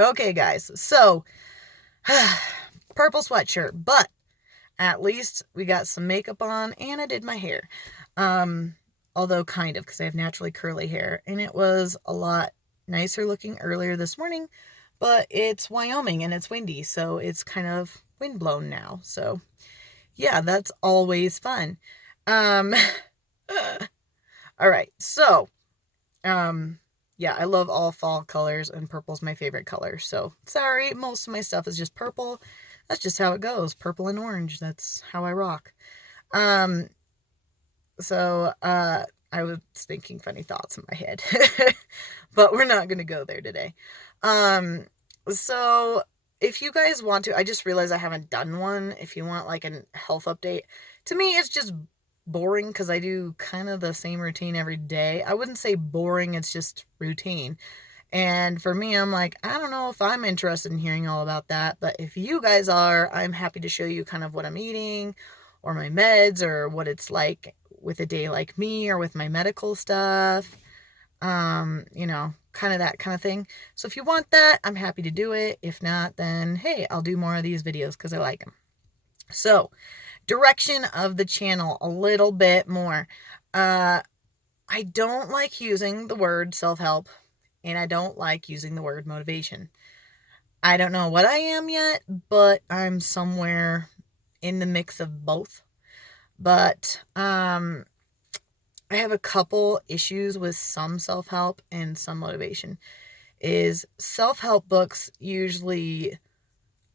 Okay, guys. So, purple sweatshirt, but at least we got some makeup on and I did my hair. Um, Although kind of because I have naturally curly hair and it was a lot nicer looking earlier this morning, but it's Wyoming and it's windy, so it's kind of windblown now. So, yeah, that's always fun. Um, all right. So, um, yeah, I love all fall colors, and purple's my favorite color. So, sorry, most of my stuff is just purple. That's just how it goes. Purple and orange. That's how I rock. Um, I was thinking funny thoughts in my head, but we're not going to go there today. Um, so if you guys want to, I just realized I haven't done one. If you want like a health update, to me, it's just boring because I do kind of the same routine every day. I wouldn't say boring, it's just routine. And for me, I'm like, I don't know if I'm interested in hearing all about that, but if you guys are, I'm happy to show you kind of what I'm eating or my meds or what it's like with a day like me or with my medical stuff. Kind of that kind of thing. So if you want that, I'm happy to do it. If not, then hey, I'll do more of these videos because I like them. So, direction of the channel a little bit more. Uh, I don't like using the word self-help and I don't like using the word motivation. I don't know what I am yet, but I'm somewhere in the mix of both. But I have a couple issues with some self-help and some motivation. Is self-help books usually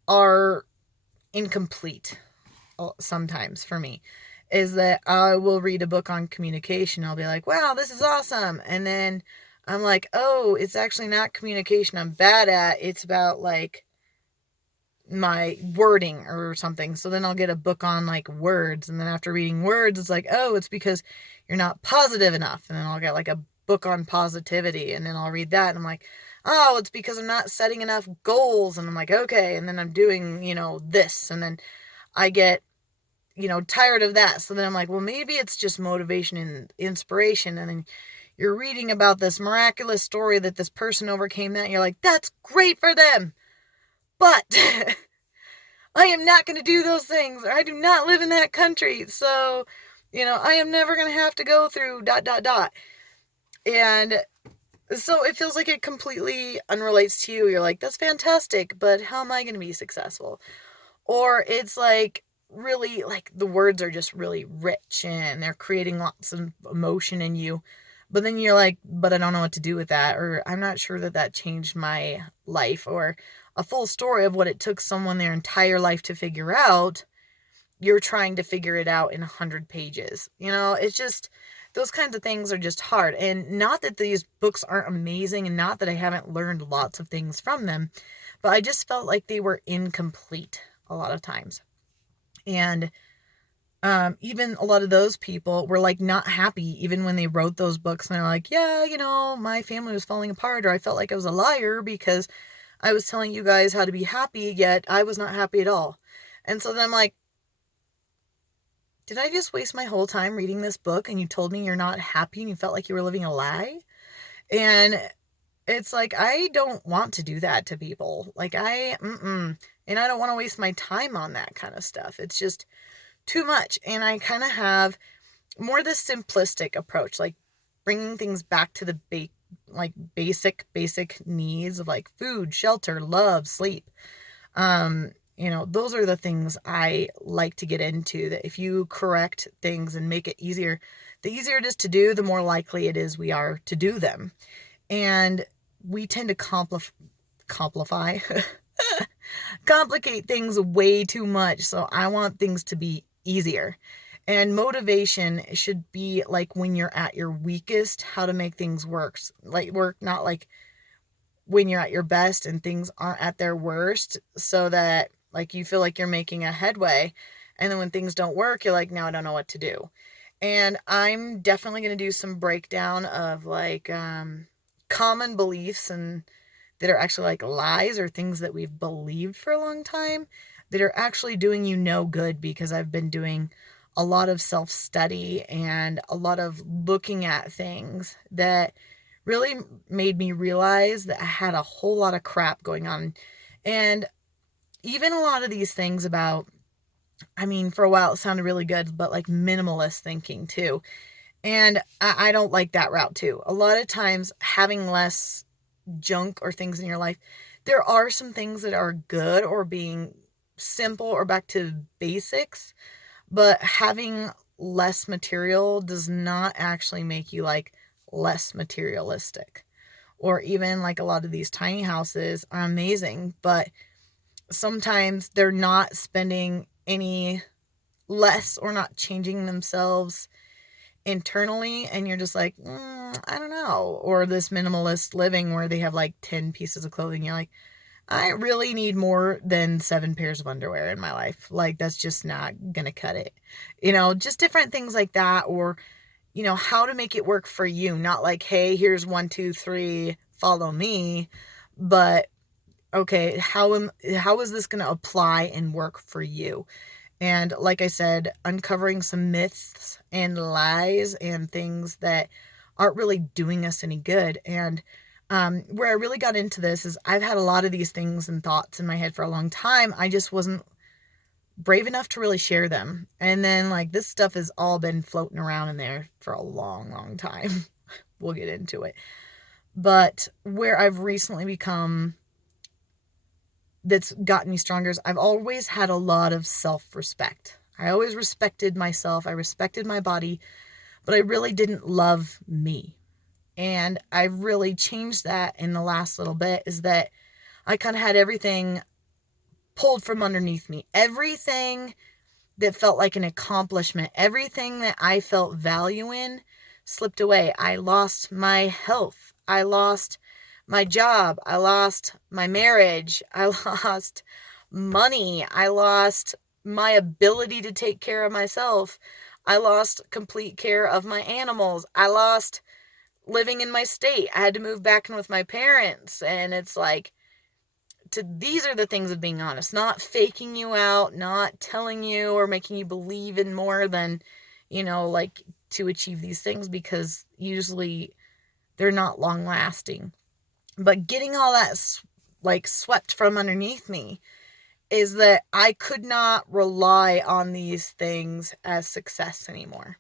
are incomplete sometimes for me. Is that I will read a book on communication. I'll be like, wow, this is awesome. And then I'm like, oh, it's actually not communication I'm bad at. It's about like my wording or something. So then I'll get a book on like words. And then after reading words, it's like, oh, it's because you're not positive enough. And then I'll get like a book on positivity. And then I'll read that. And I'm like, oh, it's because I'm not setting enough goals. And I'm like, okay. And then I'm doing, this. And then I get, tired of that. So then I'm like, well, maybe it's just motivation and inspiration. And then you're reading about this miraculous story that this person overcame that. And you're like, that's great for them. But I am not going to do those things, or I do not live in that country. So, I am never going to have to go through ... And so it feels like it completely unrelates to you. You're like, that's fantastic, but how am I going to be successful? Or it's like really like the words are just really rich and they're creating lots of emotion in you. But then you're like, but I don't know what to do with that. Or I'm not sure that changed my life, or a full story of what it took someone their entire life to figure out. You're trying to figure it out in 100 pages. It's just, those kinds of things are just hard. And not that these books aren't amazing and not that I haven't learned lots of things from them, but I just felt like they were incomplete a lot of times. And even a lot of those people were like not happy even when they wrote those books. And they're like, yeah, my family was falling apart, or I felt like I was a liar because I was telling you guys how to be happy, yet I was not happy at all. And so then I'm like, did I just waste my whole time reading this book and you told me you're not happy and you felt like you were living a lie? And it's like, I don't want to do that to people. Like, and I don't want to waste my time on that kind of stuff. It's just too much. And I kind of have more this simplistic approach, like bringing things back to the basic needs of like food, shelter, love, sleep. Those are the things I like to get into, that if you correct things and make it easier, the easier it is to do, the more likely it is we are to do them. And we tend to complicate things way too much. So I want things to be easier. And motivation should be like when you're at your weakest, how to make things work, not like when you're at your best and things aren't at their worst, so that like you feel like you're making a headway. And then when things don't work, you're like, now I don't know what to do. And I'm definitely going to do some breakdown of like common beliefs and that are actually like lies or things that we've believed for a long time that are actually doing you no good, because I've been doing a lot of self-study and a lot of looking at things that really made me realize that I had a whole lot of crap going on. And even a lot of these things about, I mean, for a while it sounded really good, but like minimalist thinking too. And I don't like that route too. A lot of times having less junk or things in your life, there are some things that are good, or being simple or back to basics, but having less material does not actually make you like less materialistic. Or even like a lot of these tiny houses are amazing, but sometimes they're not spending any less or not changing themselves internally, and you're just like, I don't know. Or this minimalist living where they have like 10 pieces of clothing. You're like, I really need more than 7 pairs of underwear in my life. Like, that's just not gonna cut it. Just different things like that. Or, how to make it work for you. Not like, hey, here's 1, 2, 3, follow me. But, okay, how is this gonna apply and work for you? And like I said, uncovering some myths and lies and things that aren't really doing us any good. And where I really got into this is I've had a lot of these things and thoughts in my head for a long time. I just wasn't brave enough to really share them. And then, like, this stuff has all been floating around in there for a long, long time. We'll get into it. But where I've recently become, that's gotten me stronger, is I've always had a lot of self-respect. I always respected myself. I respected my body, but I really didn't love me. And I've really changed that in the last little bit, is that I kind of had everything pulled from underneath me. Everything that felt like an accomplishment, everything that I felt value in slipped away. I lost my health. I lost my job. I lost my marriage. I lost money. I lost my ability to take care of myself. I lost complete care of my animals. I lost living in my state. I had to move back in with my parents. And it's like, these are the things of being honest, not faking you out, not telling you or making you believe in more than, like, to achieve these things, because usually they're not long lasting. But getting all that like swept from underneath me is that I could not rely on these things as success anymore.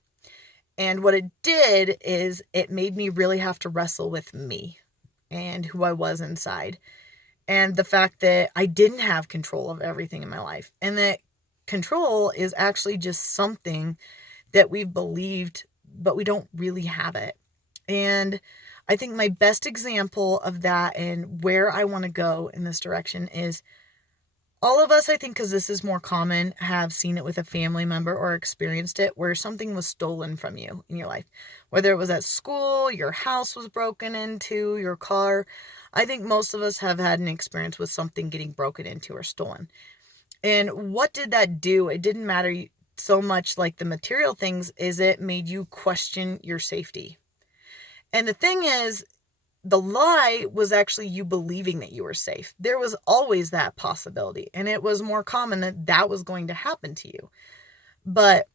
And what it did is it made me really have to wrestle with me and who I was inside. And the fact that I didn't have control of everything in my life. And that control is actually just something that we've believed, but we don't really have it. And I think my best example of that and where I want to go in this direction is, all of us, I think, because this is more common, have seen it with a family member or experienced it where something was stolen from you in your life. Whether it was at school, your house was broken into, your car. I think most of us have had an experience with something getting broken into or stolen. And what did that do? It didn't matter so much like the material things, is it made you question your safety. And the thing is, the lie was actually you believing that you were safe. There was always that possibility, and it was more common that that was going to happen to you. But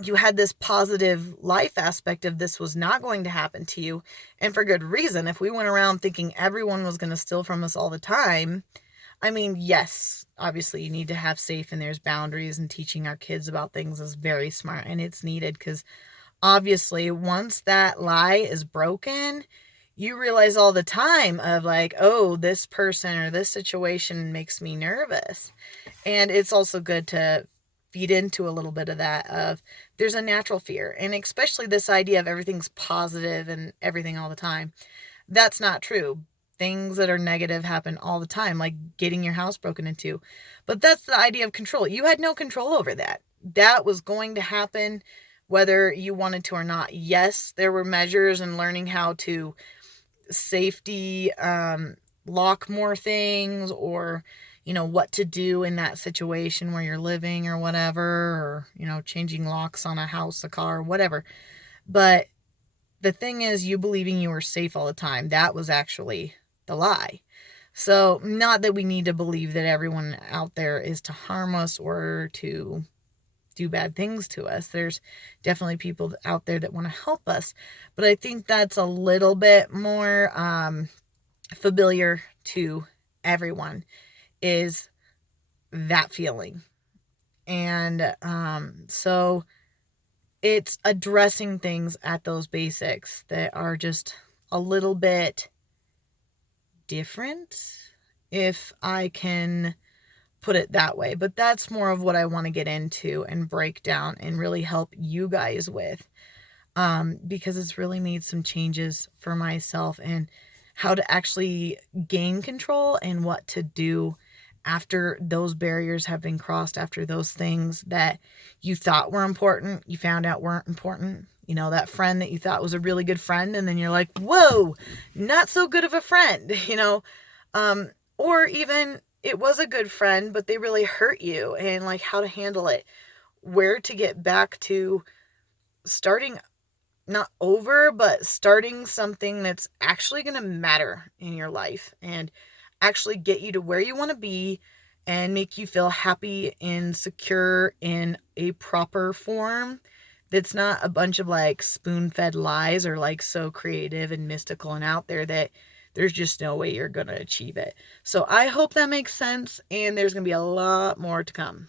you had this positive life aspect of this was not going to happen to you, and for good reason. If we went around thinking everyone was going to steal from us all the time, I mean, yes, obviously you need to have safe, and there's boundaries, and teaching our kids about things is very smart, and it's needed, because obviously once that lie is broken, you realize all the time of like, oh, this person or this situation makes me nervous. And it's also good to feed into a little bit of that, of there's a natural fear. And especially this idea of everything's positive and everything all the time. That's not true. Things that are negative happen all the time, like getting your house broken into. But that's the idea of control. You had no control over that. That was going to happen whether you wanted to or not. Yes, there were measures and learning how to safety lock more things, or what to do in that situation where you're living or whatever, or changing locks on a house, a car, whatever. But the thing is, you believing you were safe all the time, that was actually the lie. So not that we need to believe that everyone out there is to harm us or to do bad things to us. There's definitely people out there that want to help us. But I think that's a little bit more familiar to everyone, is that feeling. And so it's addressing things at those basics that are just a little bit different, if I can put it that way. But that's more of what I want to get into and break down and really help you guys with, because it's really made some changes for myself and how to actually gain control and what to do after those barriers have been crossed, after those things that you thought were important, you found out weren't important. You know, that friend that you thought was a really good friend, and then you're like, whoa, not so good of a friend, you know? Or even it was a good friend, but they really hurt you, and like how to handle it, where to get back to starting, not over, but starting something that's actually going to matter in your life and actually get you to where you want to be and make you feel happy and secure in a proper form that's not a bunch of like spoon-fed lies, or like so creative and mystical and out there that there's just no way you're going to achieve it. So I hope that makes sense, and there's going to be a lot more to come.